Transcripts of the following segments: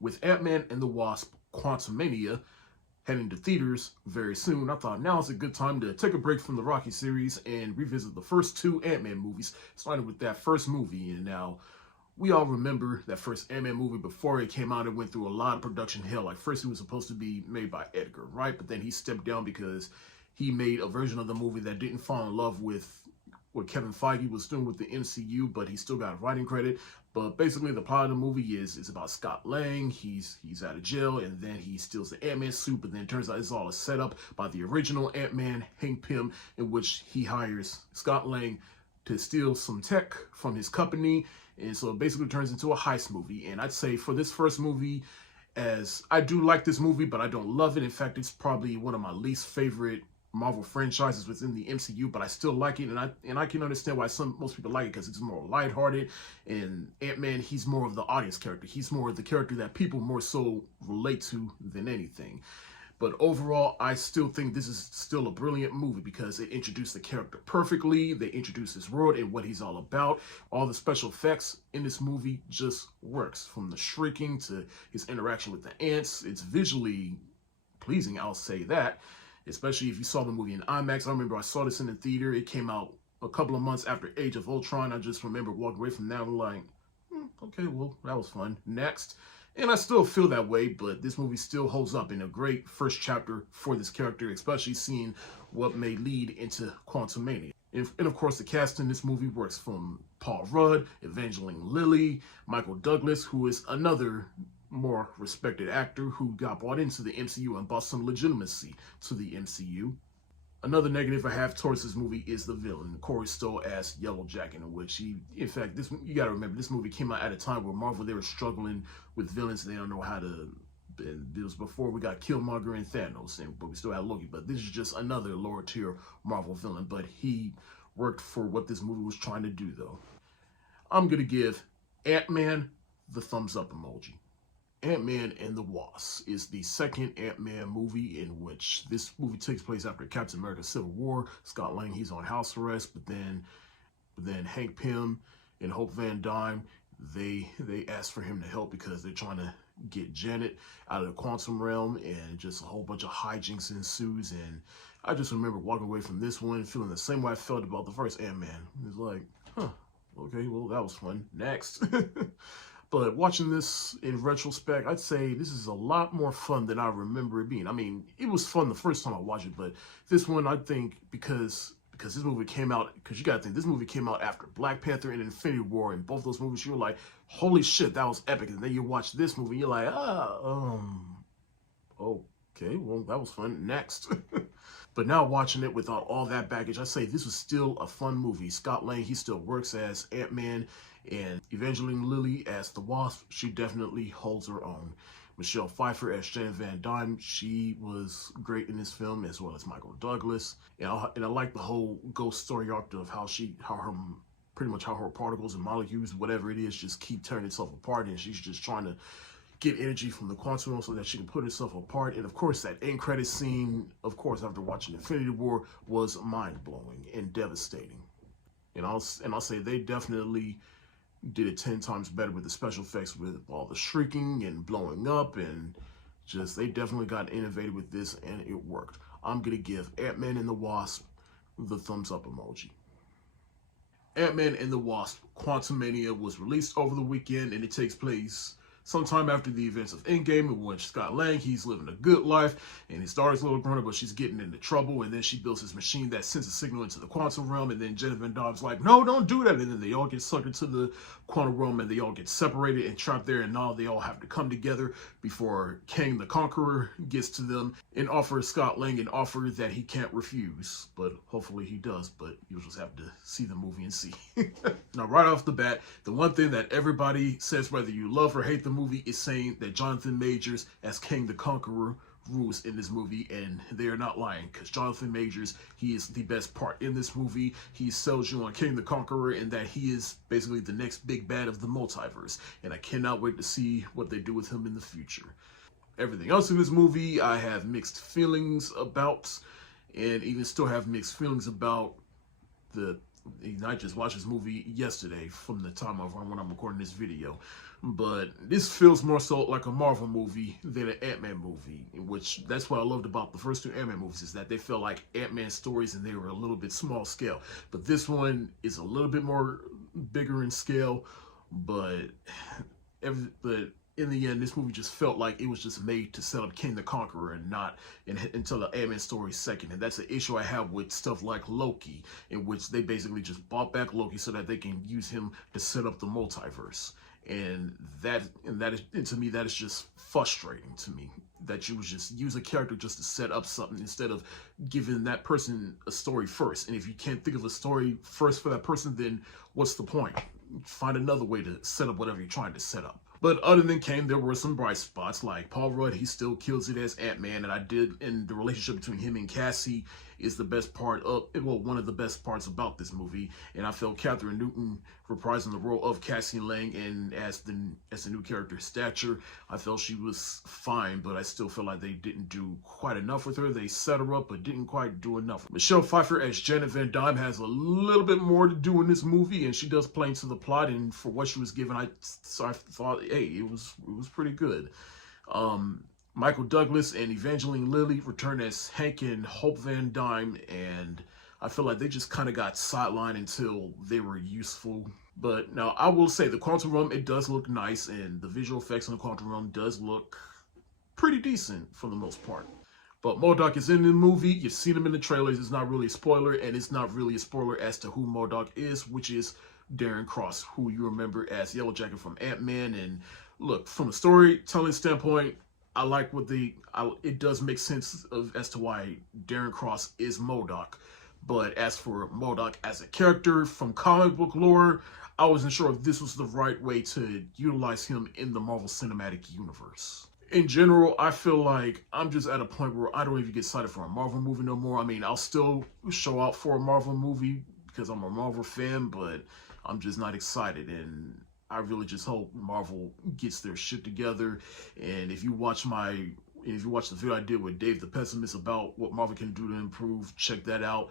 With Ant-Man and the Wasp: Quantumania heading to theaters very soon, I thought now is a good time to take a break from the Rocky series and revisit the first two Ant-Man movies, starting with that first movie. And now, we all remember that first Ant-Man movie. Before it came out, it went through a lot of production hell. Like, first it was supposed to be made by Edgar Wright, but then he stepped down because he made a version of the movie that didn't fall in love with what Kevin Feige was doing with the MCU, but he still got a writing credit. But basically, the plot of the movie is about Scott Lang. He's out of jail, and then he steals the Ant-Man suit, but then it turns out it's all a setup by the original Ant-Man, Hank Pym, in which he hires Scott Lang to steal some tech from his company. And so it basically turns into a heist movie. And I'd say for this first movie, as I do like this movie, but I don't love it. In fact, it's probably one of my least favorite Marvel franchises within the MCU, but I still like it, and I can understand why most people like it, because it's more lighthearted. And Ant-Man, he's more of the audience character. He's more of the character that people more so relate to than anything. But overall, I still think this is still a brilliant movie because it introduced the character perfectly. They introduced his world and what he's all about. All the special effects in this movie just works. From the shrieking to his interaction with the ants. It's visually pleasing, I'll say that. Especially if you saw the movie in IMAX. I remember I saw this in the theater. It came out a couple of months after Age of Ultron. I just remember walking away from that and like, okay, well, that was fun. Next. And I still feel that way, but this movie still holds up in a great first chapter for this character, especially seeing what may lead into Quantumania. And of course, the cast in this movie works, from Paul Rudd, Evangeline Lilly, Michael Douglas, who is another more respected actor who got brought into the MCU and brought some legitimacy to the MCU. Another negative I have towards this movie is the villain, Corey Stoll as Yellow Jacket, in which you gotta remember, this movie came out at a time where Marvel, they were struggling with villains. They don't know how to, it was before we got Killmonger and Thanos, but we still had Loki. But this is just another lower tier Marvel villain, but he worked for what this movie was trying to do, though. I'm gonna give Ant-Man the thumbs up emoji. Ant-Man and the Wasp is the second Ant-Man movie, in which this movie takes place after Captain America: Civil War. Scott Lang, he's on house arrest, but then Hank Pym and Hope Van Dyne, they ask for him to help because they're trying to get Janet out of the quantum realm, and just a whole bunch of hijinks ensues. And I just remember walking away from this one feeling the same way I felt about the first Ant-Man. It's like, okay, well, that was fun. Next. But watching this in retrospect, I'd say this is a lot more fun than I remember it being. I mean, it was fun the first time I watched it, but this one, I think, because this movie came out, because you gotta think, this movie came out after Black Panther and Infinity War, and both those movies, you were like, holy shit, that was epic. And then you watch this movie, you're like, okay, well, that was fun. Next. But now watching it without all that baggage, I say this was still a fun movie. Scott Lang, he still works as Ant-Man, and Evangeline Lilly as the Wasp, she definitely holds her own. Michelle Pfeiffer as Janet Van Dyne, she was great in this film, as well as Michael Douglas. And I like the whole ghost story arc of how her particles and molecules, whatever it is, just keep tearing itself apart, and she's just trying to get energy from the quantum realm so that she can put herself apart. And of course, that end credit scene, of course, after watching Infinity War, was mind-blowing and devastating. And I'll say they definitely did it 10 times better with the special effects, with all the shrieking and blowing up, and just, they definitely got innovative with this, and it worked. I'm gonna give Ant-Man and the Wasp the thumbs up emoji. Ant-Man and the Wasp: Quantumania was released over the weekend, and it takes place sometime after the events of Endgame, in which Scott Lang, he's living a good life, and his daughter's a little grown up, but she's getting into trouble, and then she builds this machine that sends a signal into the quantum realm, and then Janet Van Dyne's like, no, don't do that, and then they all get sucked into the quantum realm, and they all get separated and trapped there, and now they all have to come together before Kang the Conqueror gets to them and offers Scott Lang an offer that he can't refuse, but hopefully he does, but you'll just have to see the movie and see. Now, right off the bat, the one thing that everybody says, whether you love or hate the movie, is saying that Jonathan Majors as Kang the Conqueror rules in this movie, and they are not lying, because Jonathan Majors, he is the best part in this movie. He sells you on Kang the Conqueror, and that he is basically the next big bad of the multiverse, and I cannot wait to see what they do with him in the future. Everything else in this movie, I have mixed feelings about, and even still have mixed feelings about the I just watched this movie yesterday from the time of when I'm recording this video. But this feels more so like a Marvel movie than an Ant-Man movie, which that's what I loved about the first two Ant-Man movies, is that they felt like Ant-Man stories and they were a little bit small scale. But this one is a little bit more bigger in scale, but in the end, this movie just felt like it was just made to set up King the Conqueror and not until the Ant-Man story second. And that's the issue I have with stuff like Loki, in which they basically just bought back Loki so that they can use him to set up the multiverse. And to me, that is just frustrating to me, that you would just use a character just to set up something instead of giving that person a story first. And if you can't think of a story first for that person, then what's the point? Find another way to set up whatever you're trying to set up. But other than Kane, there were some bright spots, like Paul Rudd. He still kills it as Ant-Man, and the relationship between him and Cassie is the best part of, well, one of the best parts about this movie. And I felt Catherine Newton reprising the role of Cassie Lang, and as the new character Stature, I felt she was fine, but I still feel like they didn't do quite enough with her. They set her up, but didn't quite do enough. Michelle Pfeiffer as Janet Van Dyne has a little bit more to do in this movie, and she does play into the plot. And for what she was given, I thought, hey, it was pretty good. Michael Douglas and Evangeline Lilly return as Hank and Hope Van Dyne, and I feel like they just kind of got sidelined until they were useful. But now, I will say, the Quantum Realm, it does look nice, and the visual effects in the Quantum Realm does look pretty decent for the most part. But MODOK is in the movie. You've seen him in the trailers. It's not really a spoiler, and it's not really a spoiler as to who MODOK is, which is Darren Cross, who you remember as Yellow Jacket from Ant-Man. And look, from a storytelling standpoint, I like what it does make sense as to why Darren Cross is MODOK. But as for MODOK as a character from comic book lore, I wasn't sure if this was the right way to utilize him in the Marvel Cinematic Universe. In general, I feel like I'm just at a point where I don't even get excited for a Marvel movie no more. I mean, I'll still show out for a Marvel movie because I'm a Marvel fan, but I'm just not excited. And I really just hope Marvel gets their shit together. And if you watch the video I did with Dave the Pessimist about what Marvel can do to improve, check that out.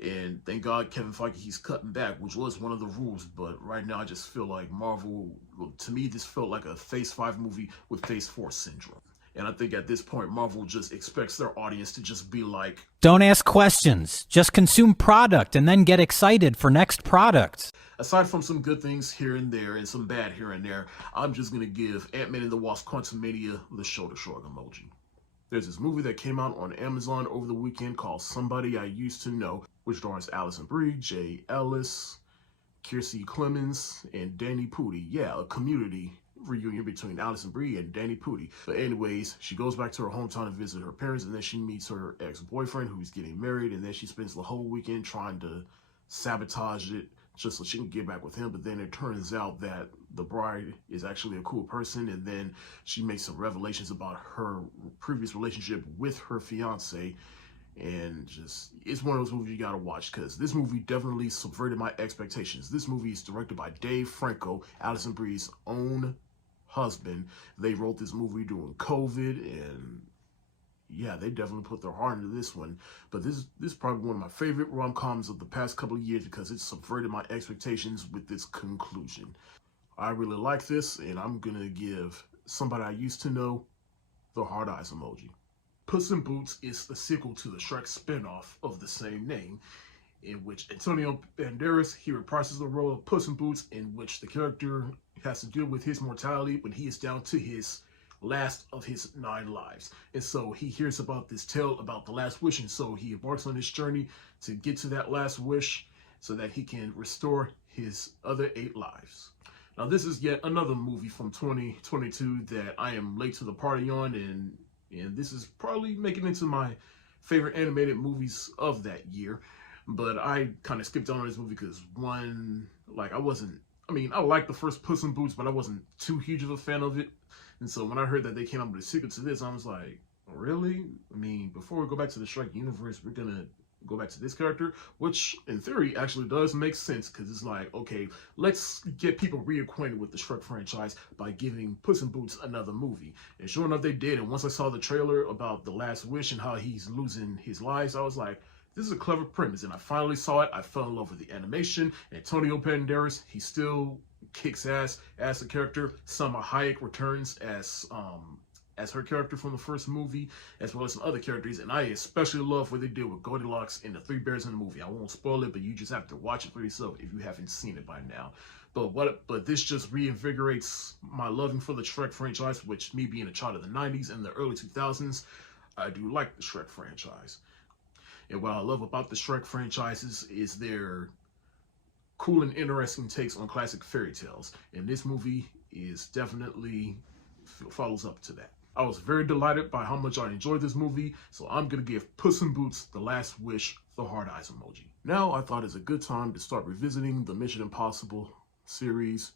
And thank God Kevin Feige, he's cutting back, which was one of the rules. But right now, I just feel like Marvel, to me, this felt like a Phase 5 movie with Phase 4 syndrome. And I think at this point, Marvel just expects their audience to just be like, don't ask questions, just consume product and then get excited for next product. Aside from some good things here and there and some bad here and there, I'm just going to give Ant-Man and the Wasp: Quantumania the shoulder shrug emoji. There's this movie that came out on Amazon over the weekend called Somebody I Used to Know, which stars Alison Brie, Jay Ellis, Kiersey Clemens, and Danny Pudi. Yeah, a Community reunion between Alison Brie and Danny Pudi. But anyways, she goes back to her hometown to visit her parents, and then she meets her ex-boyfriend who's getting married, and then she spends the whole weekend trying to sabotage it just so she can get back with him. But then it turns out that the bride is actually a cool person, and then she makes some revelations about her previous relationship with her fiance. And just, it's one of those movies you gotta watch, because this movie definitely subverted my expectations. This movie is directed by Dave Franco, Alison Brie's own husband. They wrote this movie during COVID, and yeah, they definitely put their heart into this one. But this is probably one of my favorite rom-coms of the past couple of years, because it subverted my expectations with this conclusion. I really like this, and I'm gonna give Somebody I Used to Know the hard eyes emoji. Puss in Boots is the sequel to the Shrek spinoff of the same name, in which Antonio Banderas, he reprises the role of Puss in Boots, in which the character has to deal with his mortality when he is down to his last of his 9 lives. And so he hears about this tale about the last wish, and so he embarks on this journey to get to that last wish so that he can restore his other 8 lives. Now, this is yet another movie from 2022 that I am late to the party on, and this is probably making it into my favorite animated movies of that year. But I kind of skipped on this movie because, one, like, I liked the first Puss in Boots, but I wasn't too huge of a fan of it. And so when I heard that they came up with a sequel to this, I was like, really? I mean, before we go back to the Shrek universe, we're gonna go back to this character, which in theory actually does make sense, because it's like, okay, let's get people reacquainted with the Shrek franchise by giving Puss in Boots another movie. And sure enough, they did. And once I saw the trailer about the last wish and how he's losing his lives, I was like, This is a clever premise, and I finally saw it. I fell in love with the animation. Antonio Banderas, he still kicks ass as a character. Salma Hayek returns as her character from the first movie, as well as some other characters. And I especially love what they did with Goldilocks and the Three Bears in the movie. I won't spoil it, but you just have to watch it for yourself if you haven't seen it by now. But this just reinvigorates my loving for the Shrek franchise, which, me being a child of the 90s and the early 2000s, I do like the Shrek franchise. And what I love about the Shrek franchises is their cool and interesting takes on classic fairy tales. And this movie is definitely follows up to that. I was very delighted by how much I enjoyed this movie, so I'm going to give Puss in Boots: The Last Wish the heart eyes emoji. Now I thought it's a good time to start revisiting the Mission Impossible series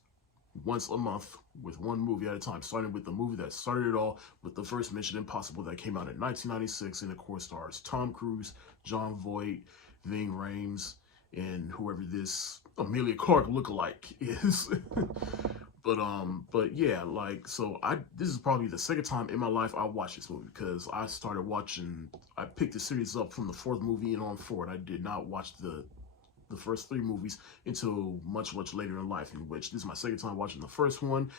once a month with one movie at a time, starting with the movie that started it all, with the first Mission Impossible that came out in 1996, and of course stars Tom Cruise, Jon Voight, Ving Rhames, and whoever this Amelia Clark lookalike is. But yeah, like, this is probably the second time in my life I watched this movie, because I picked the series up from the fourth movie and on forward. I did not watch the first three movies until much later in life, in which this is my second time watching the first one.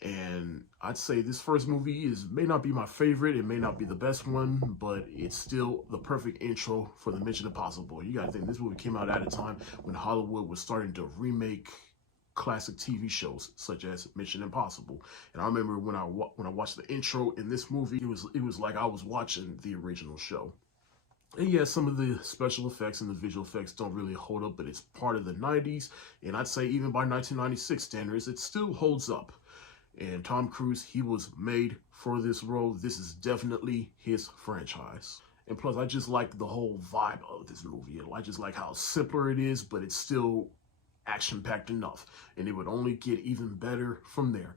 And I'd say this first movie may not be my favorite, it may not be the best one, but it's still the perfect intro for the Mission Impossible. You gotta think, this movie came out at a time when Hollywood was starting to remake classic TV shows such as Mission Impossible. And I remember when I watched the intro in this movie, it was like I was watching the original show. And yeah, some of the special effects and the visual effects don't really hold up, but it's part of the 90s. And I'd say even by 1996 standards, it still holds up. And Tom Cruise, he was made for this role. This is definitely his franchise. And plus, I just like the whole vibe of this movie. I just like how simpler it is, but it's still action-packed enough. And it would only get even better from there.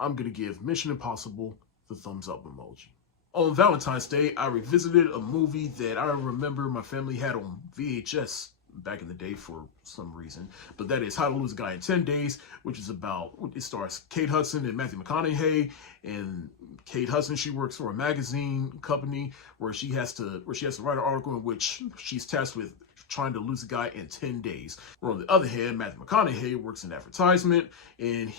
I'm going to give Mission Impossible the thumbs up emoji. On Valentine's Day, I revisited a movie that I remember my family had on VHS back in the day for some reason, but that is How to Lose a Guy in 10 Days, which is it stars Kate Hudson and Matthew McConaughey. And Kate Hudson, she works for a magazine company where she has to write an article in which she's tasked with trying to lose a guy in 10 days. Or on the other hand, Matthew McConaughey works in advertisement, and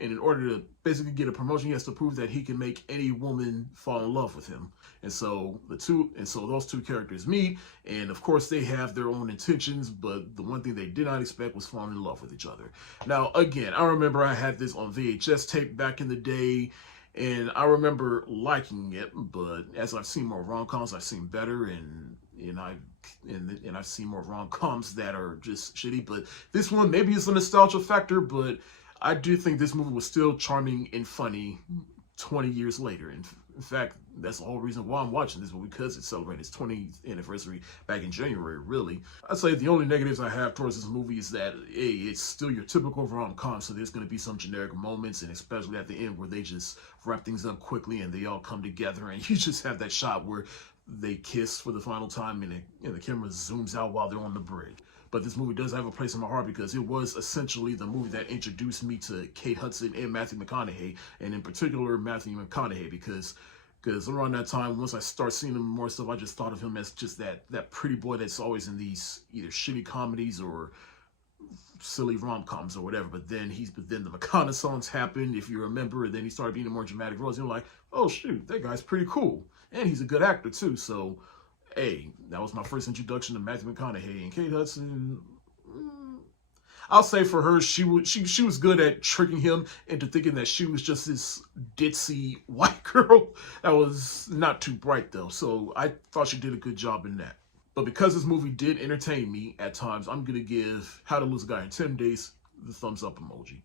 in order to basically get a promotion, he has to prove that he can make any woman fall in love with him. And so those two characters meet, and of course they have their own intentions, but the one thing they did not expect was falling in love with each other. Now, again, I remember I had this on VHS tape back in the day, and I remember liking it, but as I've seen more rom-coms, I've seen better, and I've seen more rom-coms that are just shitty. But this one, maybe it's a nostalgia factor, but I do think this movie was still charming and funny 20 years later. In fact, that's the whole reason why I'm watching this movie, because it celebrated its 20th anniversary back in January, really. I'd say the only negatives I have towards this movie is that, hey, it's still your typical rom-com, so there's going to be some generic moments, and especially at the end where they just wrap things up quickly and they all come together, and you just have that shot where they kiss for the final time and the camera zooms out while they're on the bridge. But this movie does have a place in my heart because it was essentially the movie that introduced me to Kate Hudson and Matthew McConaughey, and in particular Matthew McConaughey, because around that time, once I start seeing him more stuff, I just thought of him as just that pretty boy that's always in these either shitty comedies or silly rom-coms or whatever. But then the McConaissance happened, if you remember, and then he started being in more dramatic roles. You're like, oh shoot, that guy's pretty cool, and he's a good actor too. So, hey, that was my first introduction to Matthew McConaughey. And Kate Hudson, I'll say for her, she was good at tricking him into thinking that she was just this ditzy white girl that was not too bright though. So I thought she did a good job in that. But because this movie did entertain me at times, I'm going to give How to Lose a Guy in 10 Days the thumbs up emoji.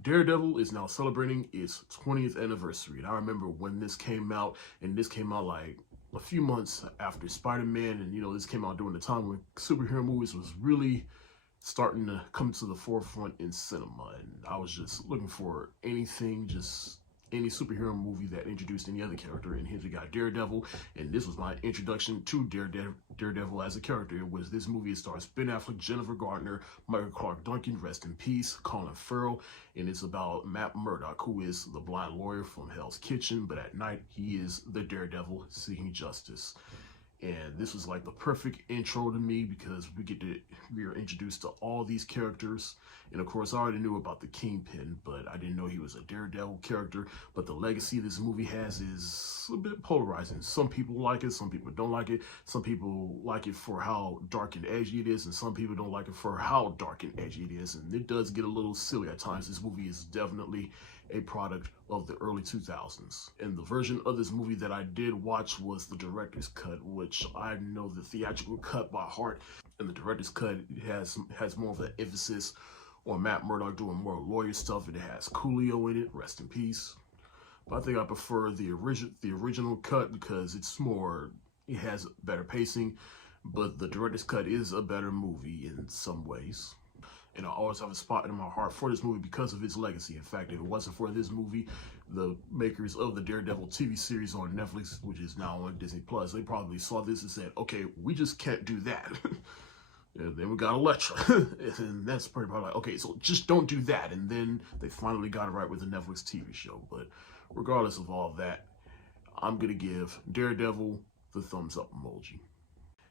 Daredevil is now celebrating its 20th anniversary. And I remember when this came out, and this came out like a few months after Spider-Man, and this came out during the time when superhero movies was really starting to come to the forefront in cinema. And I was just looking for anything, just any superhero movie that introduced any other character. And here we got Daredevil, and this was my introduction to Daredevil as a character. It was this movie. It stars Ben Affleck, Jennifer Garner, Michael Clark Duncan, rest in peace, Colin Farrell, and it's about Matt Murdock, who is the blind lawyer from Hell's Kitchen, but at night he is the Daredevil seeking justice. And this was like the perfect intro to me because we are introduced to all these characters. And of course, I already knew about the Kingpin, but I didn't know he was a Daredevil character. But the legacy this movie has is a bit polarizing. Some people like it, some people don't like it. Some people like it for how dark and edgy it is, and some people don't like it for how dark and edgy it is. And it does get a little silly at times. This movie is definitely a product of the early 2000s. And the version of this movie that I did watch was the director's cut, which I know the theatrical cut by heart. And the director's cut has more of an emphasis on Matt Murdock doing more lawyer stuff. It has Coolio in it, rest in peace. But I think I prefer the original cut because it has better pacing. But the director's cut is a better movie in some ways. And I always have a spot in my heart for this movie because of its legacy. In fact, if it wasn't for this movie, the makers of the Daredevil TV series on Netflix, which is now on Disney Plus, they probably saw this and said, okay, we just can't do that. And then we got Elektra. And that's pretty probably like, okay, so just don't do that. And then they finally got it right with the Netflix TV show. But regardless of all that, I'm going to give Daredevil the thumbs up emoji.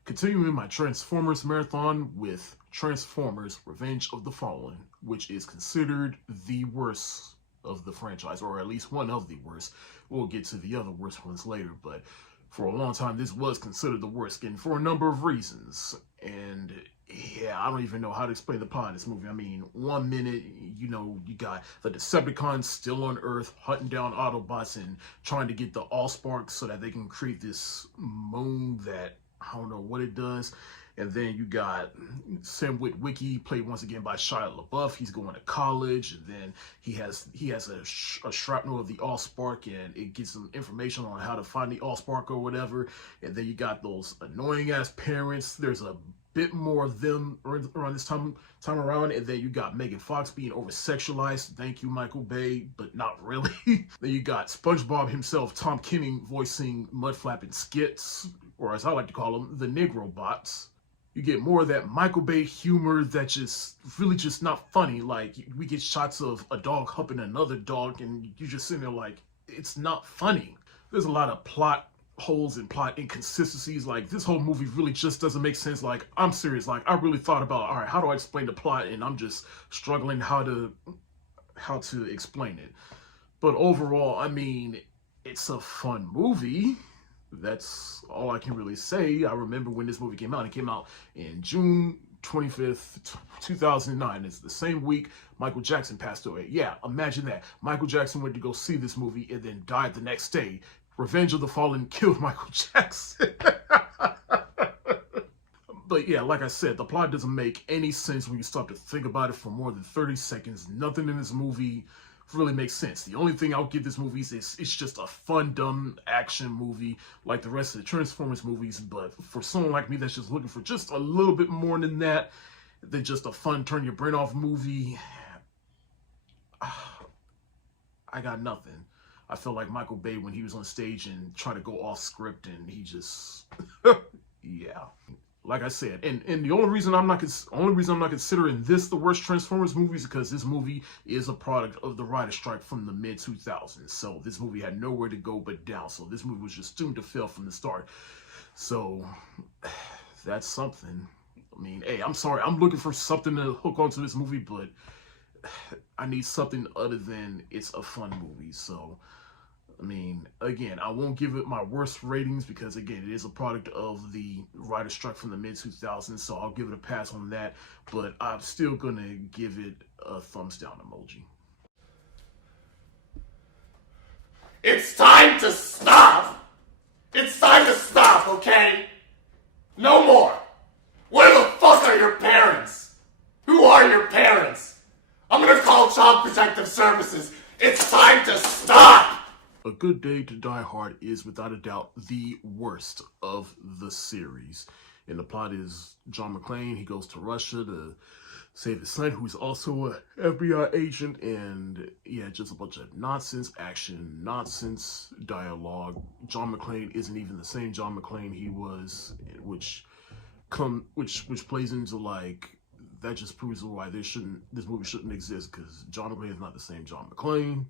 Continuing my Transformers marathon with Transformers Revenge of the Fallen, which is considered the worst of the franchise, or at least one of the worst. We'll get to the other worst ones later, but for a long time, this was considered the worst, and for a number of reasons. And yeah, I don't even know how to explain the plot of this movie. I mean, 1 minute, you got the Decepticons still on Earth, hunting down Autobots and trying to get the Allspark so that they can create this moon that I don't know what it does. And then you got Sam Witwicky, played once again by Shia LaBeouf. He's going to college, and then he has a shrapnel of the Allspark, and it gives him information on how to find the Allspark or whatever. And then you got those annoying ass parents. There's a bit more of them around this time around, and then you got Megan Fox being over sexualized. Thank you, Michael Bay, but not really. Then you got SpongeBob himself, Tom Kenny, voicing mud-flapping skits, or as I like to call them, the Negro bots. You get more of that Michael Bay humor that's just really just not funny. Like, we get shots of a dog humping another dog, and you're just sitting there like, it's not funny. There's a lot of plot holes and plot inconsistencies. Like, this whole movie really just doesn't make sense. Like, I'm serious. Like, I really thought about, all right, how do I explain the plot? And I'm just struggling how to explain it. But overall, I mean, it's a fun movie. That's all I can really say. I remember when this movie came out. It came out in June 25th, 2009. It's the same week Michael Jackson passed away. Yeah, imagine that. Michael Jackson went to go see this movie and then died the next day. Revenge of the Fallen killed Michael Jackson. But yeah, like I said, the plot doesn't make any sense when you stop to think about it for more than 30 seconds. Nothing in this movie really makes sense. The only thing I'll give this movie is it's just a fun, dumb action movie like the rest of the Transformers movies. But for someone like me that's just looking for just a little bit more than that, than just a fun, turn your brain off movie, I got nothing. I felt like Michael Bay when he was on stage and tried to go off script, and he just, yeah. Like I said, and the only reason I'm not considering this the worst Transformers movie is because this movie is a product of the writer's strike from the mid-2000s. So this movie had nowhere to go but down. So this movie was just doomed to fail from the start. So that's something. I mean, hey, I'm sorry. I'm looking for something to hook onto this movie, but I need something other than it's a fun movie. So, I mean, again, I won't give it my worst ratings because, again, it is a product of the writer's strike from the mid-2000s, so I'll give it a pass on that, but I'm still going to give it a thumbs down emoji. It's time to stop! It's time to stop, okay? No more! Where the fuck are your parents? Who are your parents? I'm gonna call Child Protective Services. It's time to stop! A Good Day to Die Hard is without a doubt the worst of the series. And the plot is John McClane, he goes to Russia to save his son, who's also an FBI agent, and yeah, just a bunch of nonsense action, nonsense dialogue. John McClane isn't even the same John McClane he was, which plays into like, that just proves why this movie shouldn't exist, because John McClane is not the same John McClane.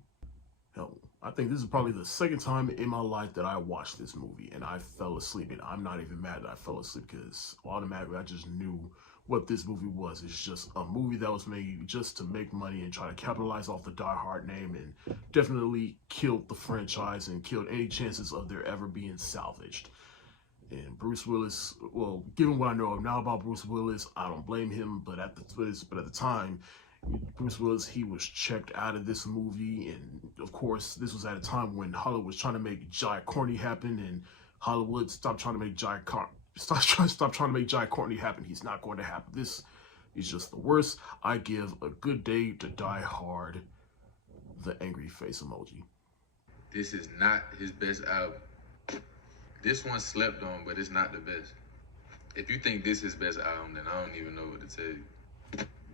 Hell, I think this is probably the second time in my life that I watched this movie and I fell asleep. And I'm not even mad that I fell asleep because automatically I just knew what this movie was. It's just a movie that was made just to make money and try to capitalize off the Die Hard name, and definitely killed the franchise and killed any chances of there ever being salvaged. And Bruce Willis, well, given what I know now about Bruce Willis, I don't blame him. But at the time, Bruce Willis, he was checked out of this movie, and of course, this was at a time when Hollywood was trying to make Jai Courtney happen, and Hollywood stopped trying to make Jai Courtney happen. He's not going to happen. This is just the worst. I give A Good Day to Die Hard the angry face emoji. This is not his best album. This one slept on, but it's not the best. If you think this is his best album, then I don't even know what to tell you.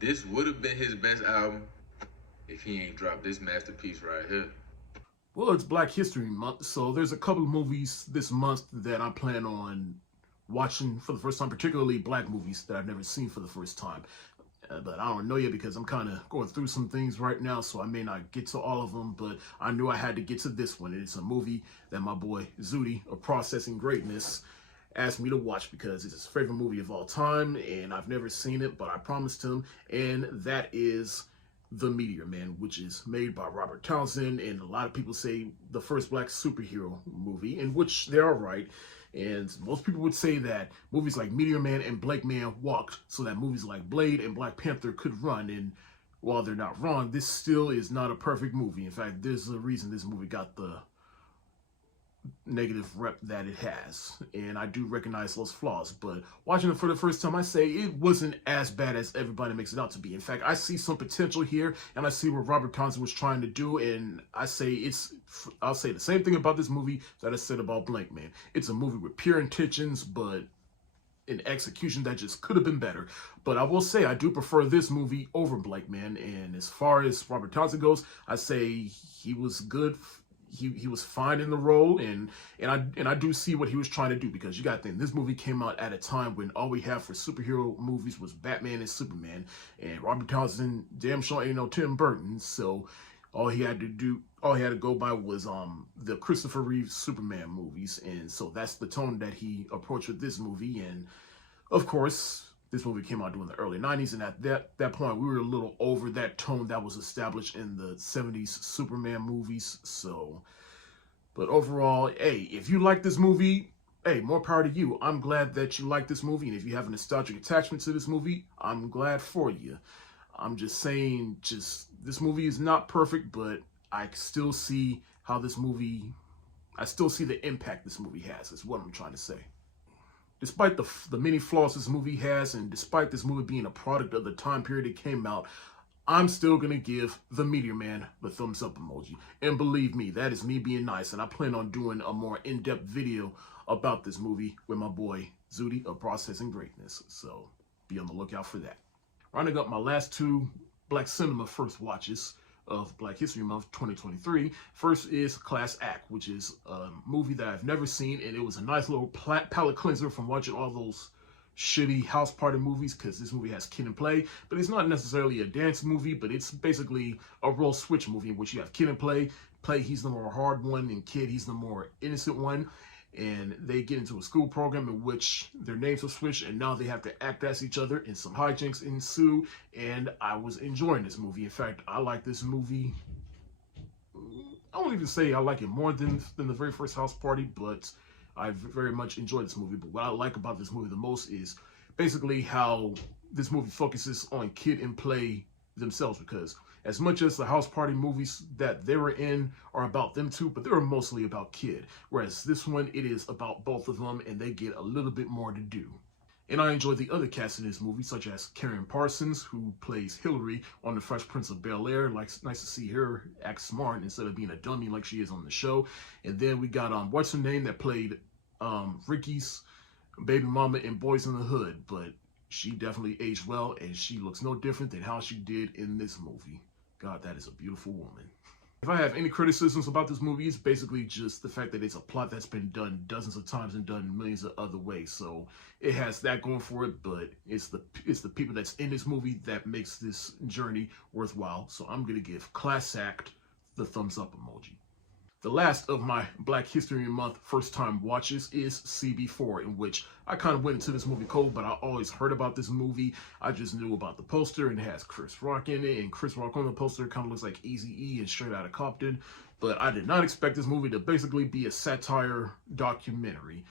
This would have been his best album if he ain't dropped this masterpiece right here. Well, it's Black History Month, so there's a couple of movies this month that I plan on watching for the first time, particularly black movies that I've never seen for the first time. But I don't know yet because I'm kind of going through some things right now, so I may not get to all of them, but I knew I had to get to this one. It's a movie that my boy Zudi of Processing Greatness asked me to watch because it's his favorite movie of all time, and I've never seen it, but I promised him, and that is The Meteor Man, which is made by Robert Townsend, and a lot of people say the first black superhero movie, in which they are right. And most people would say that movies like Meteor Man and Blake Man walked so that movies like Blade and Black Panther could run. And while they're not wrong, this still is not a perfect movie. In fact, there's a reason this movie got the negative rep that it has, and I do recognize those flaws, but watching it for the first time, I say it wasn't as bad as everybody makes it out to be. In fact, I see some potential here, and I see what Robert Townsend was trying to do, and I'll say the same thing about this movie that I said about Blank Man. It's a movie with pure intentions, but in execution that just could have been better. But I will say I do prefer this movie over Blank Man, and as far as Robert Townsend goes, I say he was good. He was fine in the role, and I do see what he was trying to do, because you got to think this movie came out at a time when all we have for superhero movies was Batman and Superman, and Robert Townsend damn sure ain't no Tim Burton, so all he had to go by was the Christopher Reeve Superman movies, and so that's the tone that he approached with this movie. And of course, this movie came out during the early 90s, and at that point, we were a little over that tone that was established in the 70s Superman movies. So, but overall, hey, if you like this movie, hey, more power to you. I'm glad that you like this movie, and if you have a nostalgic attachment to this movie, I'm glad for you. I'm just saying, this movie is not perfect, but I still see how I still see the impact this movie has, is what I'm trying to say. Despite the many flaws this movie has, and despite this movie being a product of the time period it came out, I'm still going to give The Meteor Man the thumbs up emoji. And believe me, that is me being nice, and I plan on doing a more in-depth video about this movie with my boy Zudi of Processing Greatness. So be on the lookout for that. Rounding up my last two Black Cinema first watches of Black History Month 2023. First is Class Act, which is a movie that I've never seen, and it was a nice little palate cleanser from watching all those shitty house party movies, because this movie has Kid and Play, but it's not necessarily a dance movie, but it's basically a role switch movie in which you have Kid and Play. He's the more hard one, and Kid, he's the more innocent one. And they get into a school program in which their names are switched, and now they have to act as each other, and some hijinks ensue, and I was enjoying this movie. In fact, I like this movie. I won't even say I like it more than the very first house party, but I very much enjoyed this movie. But what I like about this movie the most is basically how this movie focuses on Kid and Play themselves, because as much as the house party movies that they were in are about them too, but they were mostly about Kid. Whereas this one, it is about both of them, and they get a little bit more to do. And I enjoyed the other cast in this movie, such as Karen Parsons, who plays Hillary on The Fresh Prince of Bel-Air. Nice to see her act smart instead of being a dummy like she is on the show. And then we got, what's her name, that played Ricky's baby mama in Boys in the Hood. But she definitely aged well, and she looks no different than how she did in this movie. God, that is a beautiful woman. If I have any criticisms about this movie, it's basically just the fact that it's a plot that's been done dozens of times and done millions of other ways. So it has that going for it, but it's the people that's in this movie that makes this journey worthwhile. So I'm going to give Class Act the thumbs up emoji. The last of my Black History Month first time watches is CB4, in which I kind of went into this movie cold, but I always heard about this movie. I just knew about the poster, and it has Chris Rock in it, and Chris Rock on the poster kind of looks like Eazy-E and Straight Outta Compton. But I did not expect this movie to basically be a satire documentary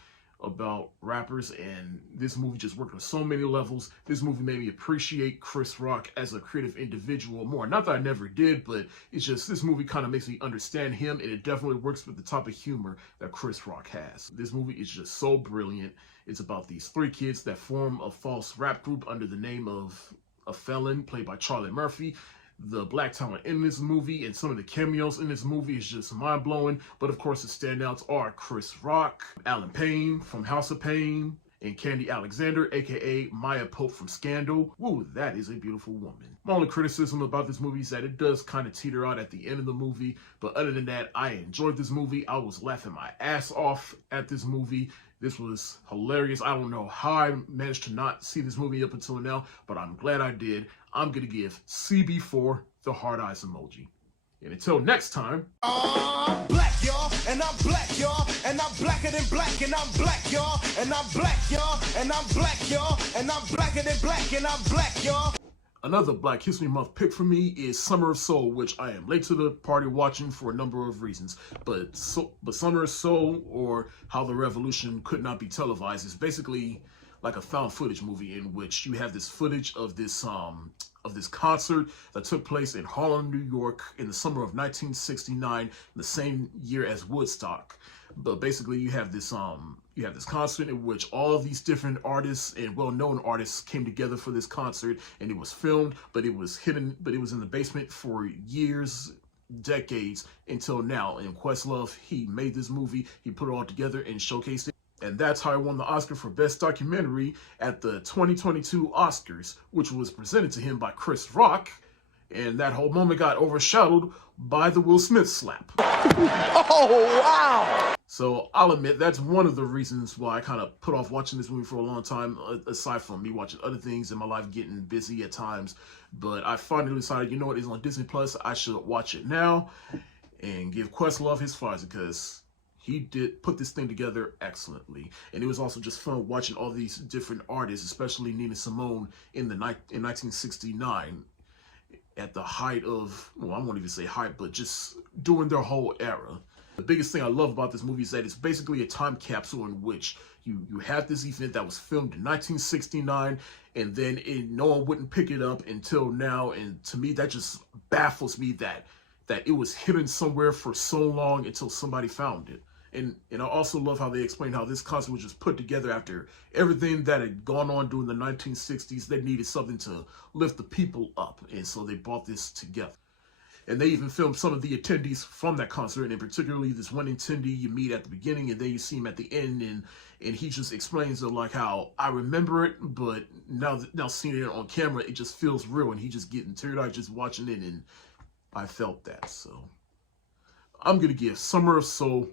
about rappers, and this movie just worked on so many levels. This movie made me appreciate Chris Rock as a creative individual more. Not that I never did, but it's just this movie kind of makes me understand him, and it definitely works with the type of humor that Chris Rock has. This movie is just so brilliant. It's about these three kids that form a false rap group under the name of a felon, played by Charlie Murphy. The black talent in this movie and some of the cameos in this movie is just mind-blowing. But of course, the standouts are Chris Rock, Alan Payne from House of Pain, and Candy Alexander, aka Maya Pope from Scandal. Woo, that is a beautiful woman. My only criticism about this movie is that it does kind of teeter out at the end of the movie. But other than that, I enjoyed this movie. I was laughing my ass off at this movie. This was hilarious. I don't know how I managed to not see this movie up until now, but I'm glad I did. I'm going to give CB4 the hard eyes emoji. And until next time. I'm black, y'all, and I'm black, y'all, and I'm blacker than black, and I'm black, y'all, and I'm black, y'all, and I'm black, y'all, and I'm blacker than black, and I'm black, y'all. Another Black History Month pick for me is Summer of Soul, which I am late to the party watching for a number of reasons. But Summer of Soul, or How the Revolution Could Not Be Televised, is basically like a found footage movie in which you have this footage of this concert that took place in Harlem, New York in the summer of 1969, the same year as Woodstock. But basically you have this concert in which all of these different artists and well-known artists came together for this concert, and it was filmed, but it was hidden, but it was in the basement for years, decades, until now. And Questlove, he made this movie, he put it all together and showcased it. And that's how I won the Oscar for Best Documentary at the 2022 Oscars, which was presented to him by Chris Rock. And that whole moment got overshadowed by the Will Smith slap. Oh, wow. So I'll admit that's one of the reasons why I kind of put off watching this movie for a long time, aside from me watching other things in my life, getting busy at times. But I finally decided, you know what, it's on Disney Plus, I should watch it now and give Questlove his flowers, because he did put this thing together excellently. And it was also just fun watching all these different artists, especially Nina Simone in 1969, at the height of, well, I won't even say height, but just during their whole era. The biggest thing I love about this movie is that it's basically a time capsule in which you have this event that was filmed in 1969, and then no one wouldn't pick it up until now. And to me, that just baffles me that it was hidden somewhere for so long until somebody found it. And I also love how they explain how this concert was just put together after everything that had gone on during the 1960s. They needed something to lift the people up, and so they brought this together. And they even filmed some of the attendees from that concert, and particularly this one attendee you meet at the beginning, and then you see him at the end, and he just explains like how I remember it, but now seeing it on camera, it just feels real, and he just getting teary-eyed just watching it, and I felt that. So I'm gonna give Summer of Soul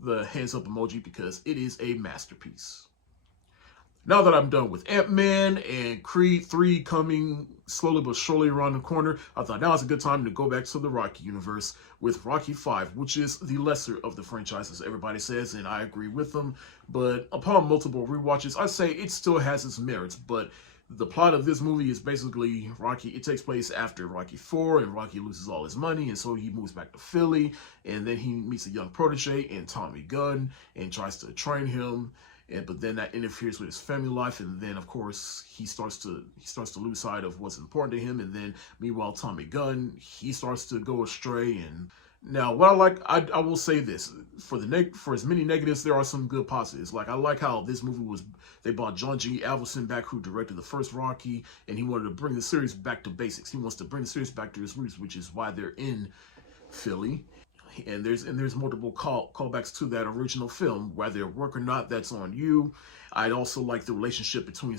the hands up emoji because it is a masterpiece. Now that I'm done with Ant-Man and Creed 3 coming slowly but surely around the corner, I thought now is a good time to go back to the Rocky universe with Rocky 5, which is the lesser of the franchises, everybody says, and I agree with them. But upon multiple rewatches, I say it still has its merits. But the plot of this movie is basically Rocky. It takes place after Rocky 4, and Rocky loses all his money, and so he moves back to Philly, and then he meets a young protege in Tommy Gunn and tries to train him. But then that interferes with his family life, and then of course he starts to lose sight of what's important to him. And then meanwhile, Tommy Gunn, he starts to go astray. And now what I like, I will say this, for as many negatives, there are some good positives. Like, I like how this movie they brought John G. Avildsen back, who directed the first Rocky, and he wanted to bring the series back to basics. He wants to bring the series back to its roots, which is why they're in Philly. And there's multiple callbacks to that original film. Whether it work or not, that's on you. I'd also like the relationship between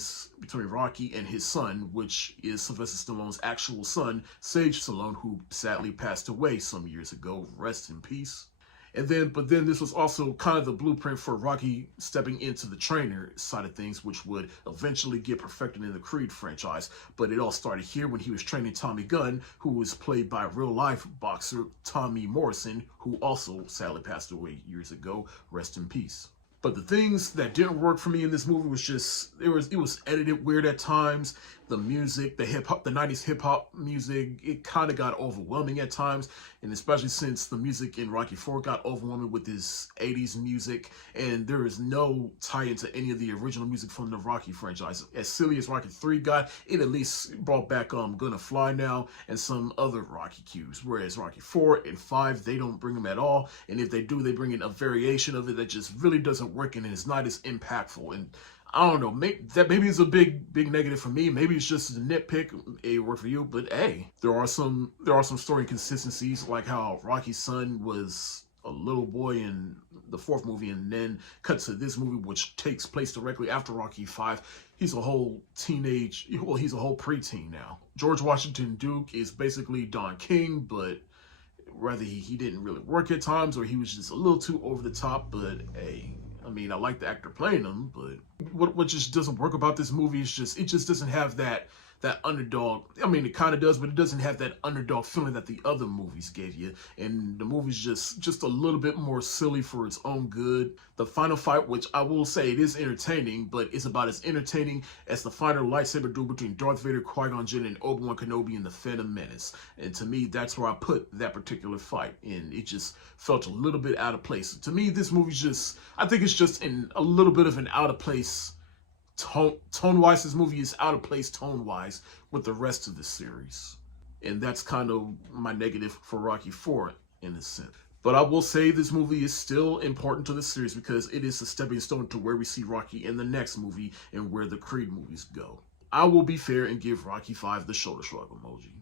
Rocky and his son, which is Sylvester Stallone's actual son, Sage Stallone, who sadly passed away some years ago. Rest in peace. But then this was also kind of the blueprint for Rocky stepping into the trainer side of things, which would eventually get perfected in the Creed franchise. But it all started here when he was training Tommy Gunn, who was played by real-life boxer Tommy Morrison, who also sadly passed away years ago. Rest in peace. But the things that didn't work for me in this movie was just it was edited weird at times. The music, the 90s hip hop music, it kind of got overwhelming at times, and especially since the music in Rocky 4 got overwhelming with this 80s music, and there is no tie into any of the original music from the Rocky franchise. As silly as Rocky 3 got, it at least brought back Gonna Fly Now and some other Rocky cues, whereas Rocky 4 and 5, they don't bring them at all, and if they do, they bring in a variation of it that just really doesn't work and is not as impactful. And I don't know, maybe it's a big negative for me. Maybe it's just a nitpick. It worked for you, but hey, there are some story inconsistencies, like how Rocky's son was a little boy in the 4th movie, and then cut to this movie, which takes place directly after Rocky 5. He's a whole he's a whole preteen now. George Washington Duke is basically Don King, but whether he didn't really work at times or he was just a little too over the top. But hey, I mean, I like the actor playing him, but what just doesn't work about this movie is it just doesn't have that underdog. I mean, it kind of does, but it doesn't have that underdog feeling that the other movies gave you. And the movie's just a little bit more silly for its own good. The final fight, which I will say it is entertaining, but it's about as entertaining as the final lightsaber duel between Darth Vader, Qui-Gon Jinn, and Obi-Wan Kenobi in The Phantom Menace. And to me, that's where I put that particular fight. And it just felt a little bit out of place. To me, this movie's I think it's just in a little bit of an out of place tone-wise. This movie is out of place tone-wise with the rest of the series. And that's kind of my negative for Rocky 4 in a sense. But I will say this movie is still important to the series because it is a stepping stone to where we see Rocky in the next movie and where the Creed movies go. I will be fair and give Rocky 5 the shoulder shrug emoji.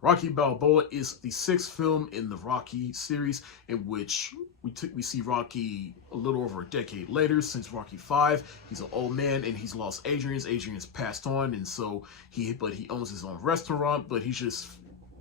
Rocky Balboa is the 6th film in the Rocky series, in which we see Rocky a little over a decade later. Since Rocky 5, he's an old man and he's lost Adrian. Adrian's passed on, and so he owns his own restaurant, but he's just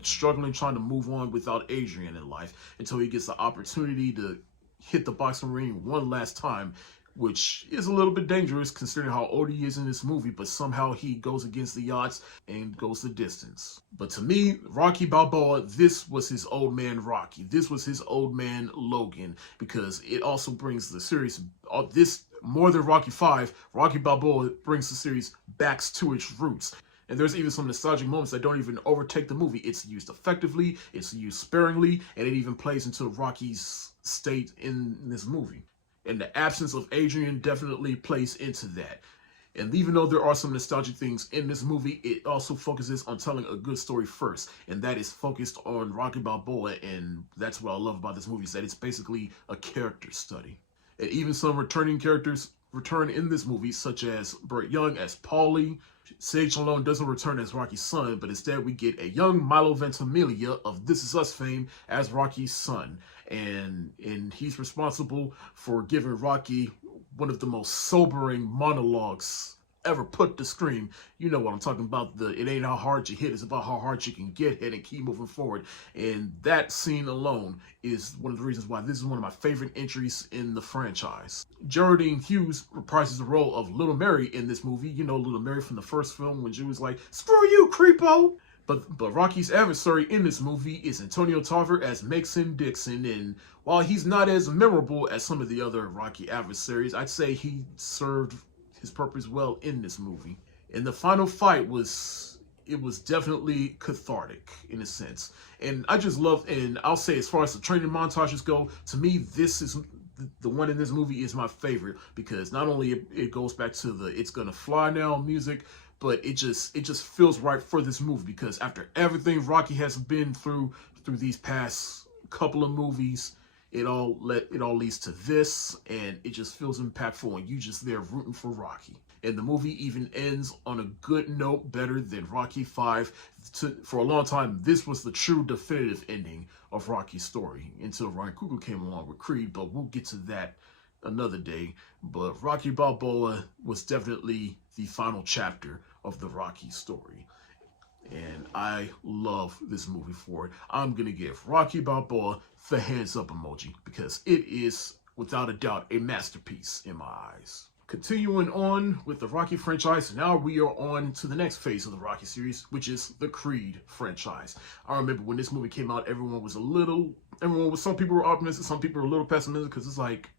struggling trying to move on without Adrian in life until he gets the opportunity to hit the boxing ring one last time, which is a little bit dangerous considering how old he is in this movie, but somehow he goes against the odds and goes the distance. But to me, Rocky Balboa, this was his old man Rocky. This was his old man Logan, because it also brings the series, this more than Rocky 5, Rocky Balboa brings the series back to its roots. And there's even some nostalgic moments that don't even overtake the movie. It's used effectively, it's used sparingly, and it even plays into Rocky's state in this movie. And the absence of Adrian definitely plays into that. And even though there are some nostalgic things in this movie, it also focuses on telling a good story first. And that is focused on Rocky Balboa, and that's what I love about this movie, is that it's basically a character study. And even some returning characters return in this movie, such as Burt Young as Paulie. Sage Stallone doesn't return as Rocky's son, but instead we get a young Milo Ventimiglia of This Is Us fame as Rocky's son. And he's responsible for giving Rocky one of the most sobering monologues ever put to screen. You know what I'm talking about. It ain't how hard you hit, it's about how hard you can get hit and keep moving forward. And that scene alone is one of the reasons why this is one of my favorite entries in the franchise. Geraldine Hughes reprises the role of Little Mary in this movie. You know Little Mary from the first film when she was like, "Screw you, creepo!" But Rocky's adversary in this movie is Antonio Tarver as Mason Dixon, and while he's not as memorable as some of the other Rocky adversaries, I'd say he served his purpose well in this movie. And the final fight was definitely cathartic in a sense. And I just love, and I'll say as far as the training montages go, to me this is the one in this movie is my favorite, because not only it goes back to the "It's Gonna Fly Now" music, but it just feels right for this movie, because after everything Rocky has been through these past couple of movies, it all leads to this, and it just feels impactful, and you just there rooting for Rocky. And the movie even ends on a good note, better than Rocky 5. For a long time, this was the true definitive ending of Rocky's story, until Ryan Coogler came along with Creed, but we'll get to that another day. But Rocky Balboa was definitely the final chapter of the Rocky story. And I love this movie for it. I'm going to give Rocky Balboa the hands up emoji because it is, without a doubt, a masterpiece in my eyes. Continuing on with the Rocky franchise, now we are on to the next phase of the Rocky series, which is the Creed franchise. I remember when this movie came out, some people were optimistic, some people were a little pessimistic, because it's like,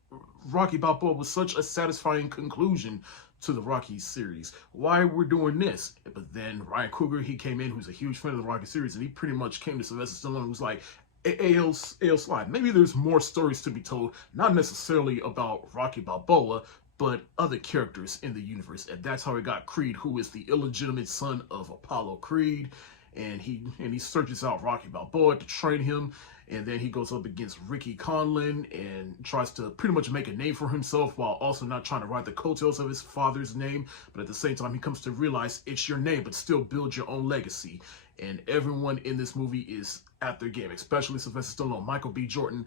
Rocky Balboa was such a satisfying conclusion to the Rocky series. Why we're doing this? But then Ryan Coogler, he came in, who's a huge fan of the Rocky series, and he pretty much came to Sylvester Stallone, who's like, A.L. Slide, maybe there's more stories to be told, not necessarily about Rocky Balboa, but other characters in the universe. And that's how he got Creed, who is the illegitimate son of Apollo Creed. And he searches out Rocky Balboa to train him. And then he goes up against Ricky Conlon and tries to pretty much make a name for himself while also not trying to ride the coattails of his father's name. But at the same time, he comes to realize it's your name, but still build your own legacy. And everyone in this movie is at their game, especially Sylvester Stallone, Michael B. Jordan.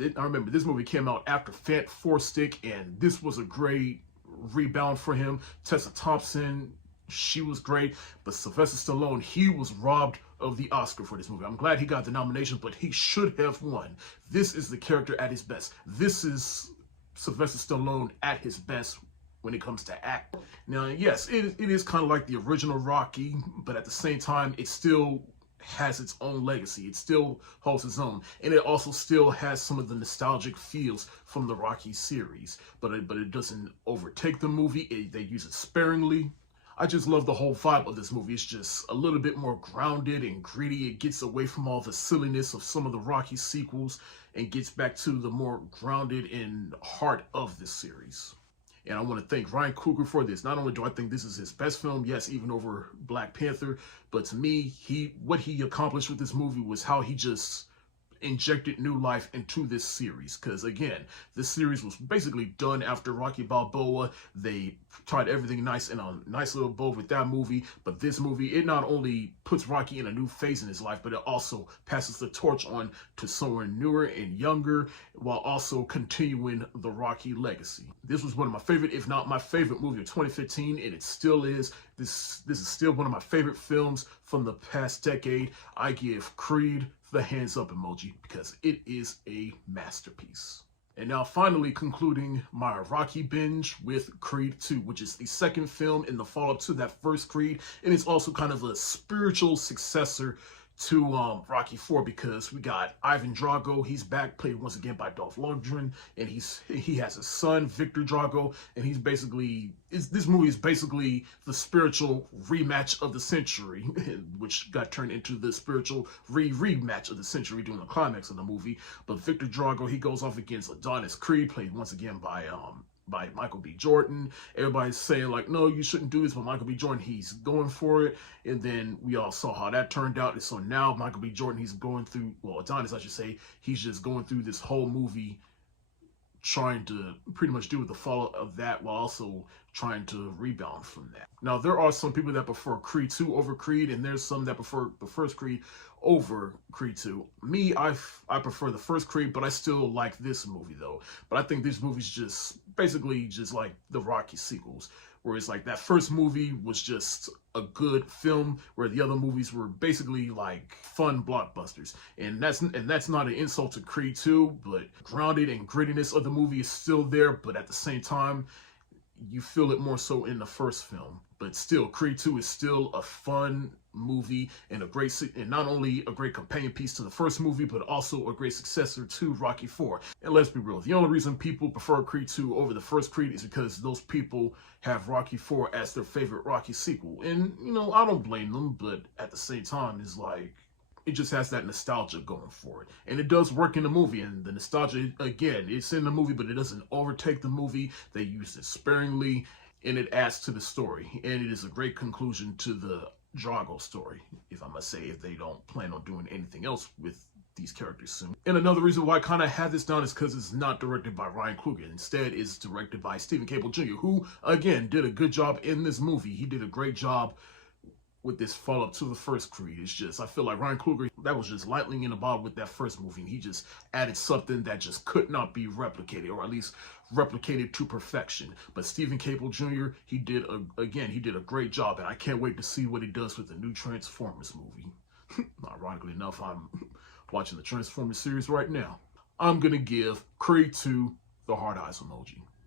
I remember this movie came out after Fat Four Stick, and this was a great rebound for him. Tessa Thompson, she was great, but Sylvester Stallone, he was robbed of the Oscar for this movie. I'm glad he got the nomination, but he should have won. This is the character at his best. This is Sylvester Stallone at his best when it comes to acting. Now, yes, it is kind of like the original Rocky, but at the same time, it still has its own legacy. It still holds its own, and it also still has some of the nostalgic feels from the Rocky series, but it doesn't overtake the movie. They use it sparingly. I just love the whole vibe of this movie. It's just a little bit more grounded and gritty. It gets away from all the silliness of some of the Rocky sequels and gets back to the more grounded and heart of this series. And I want to thank Ryan Coogler for this. Not only do I think this is his best film, yes, even over Black Panther, but to me, what he accomplished with this movie was how he just injected new life into this series. Because again, this series was basically done after Rocky Balboa. They tried everything nice and a nice little bow with that movie, but this movie, it not only puts Rocky in a new phase in his life, but it also passes the torch on to someone newer and younger, while also continuing the Rocky legacy. This was one of my favorite, if not my favorite movie of 2015, and it still is. This is still one of my favorite films from the past decade. I give Creed the hands up emoji because it is a masterpiece. And now finally concluding my Rocky binge with Creed 2, which is the second film in the follow-up to that first Creed, and it's also kind of a spiritual successor to Rocky 4, because we got Ivan Drago. He's back, played once again by Dolph Lundgren, and he has a son, Victor Drago, and this movie is basically the spiritual rematch of the century, which got turned into the spiritual rematch of the century during the climax of the movie. But Victor Drago, he goes off against Adonis Creed, played once again by Michael B. Jordan. Everybody's saying like, no, you shouldn't do this, but Michael B. Jordan, he's going for it. And then we all saw how that turned out. And so now Michael B. Jordan, he's going through, well, Adonis, I should say, he's just going through this whole movie trying to pretty much do with the fallout of that while also trying to rebound from that. Now, there are some people that prefer Creed 2 over Creed, and there's some that prefer the first Creed over Creed 2. Me, I prefer the first Creed, but I still like this movie though. But I think this movie's just basically just like the Rocky sequels, where it's like that first movie was just a good film, where the other movies were basically like fun blockbusters. And that's not an insult to Creed 2, but grounded and grittiness of the movie is still there, but at the same time, you feel it more so in the first film. But still, Creed 2 is still a fun movie and not only a great companion piece to the first movie, but also a great successor to Rocky 4. And let's be real, the only reason people prefer Creed 2 over the first Creed is because those people have Rocky 4 as their favorite Rocky sequel. And, you know, I don't blame them, but at the same time, it's like, it just has that nostalgia going for it. And it does work in the movie, and the nostalgia, again, it's in the movie, but it doesn't overtake the movie. They use it sparingly, and it adds to the story. And it is a great conclusion to the Drago story, if I must say, if they don't plan on doing anything else with these characters soon. And another reason why I kind of have this down is because it's not directed by Ryan Coogler. Instead, it's directed by Stephen Cable Jr., who, again, did a good job in this movie. He did a great job with this follow-up to the first Creed. It's just, I feel like Ryan Coogler, that was just lightning in a bottle with that first movie. And he just added something that just could not be replicated, or at least replicated to perfection. But Stephen Cable Jr., he did a great job, and I can't wait to see what he does with the new Transformers movie. Ironically enough, I'm watching the Transformers series right now. I'm gonna give Creed 2 the hard eyes emoji.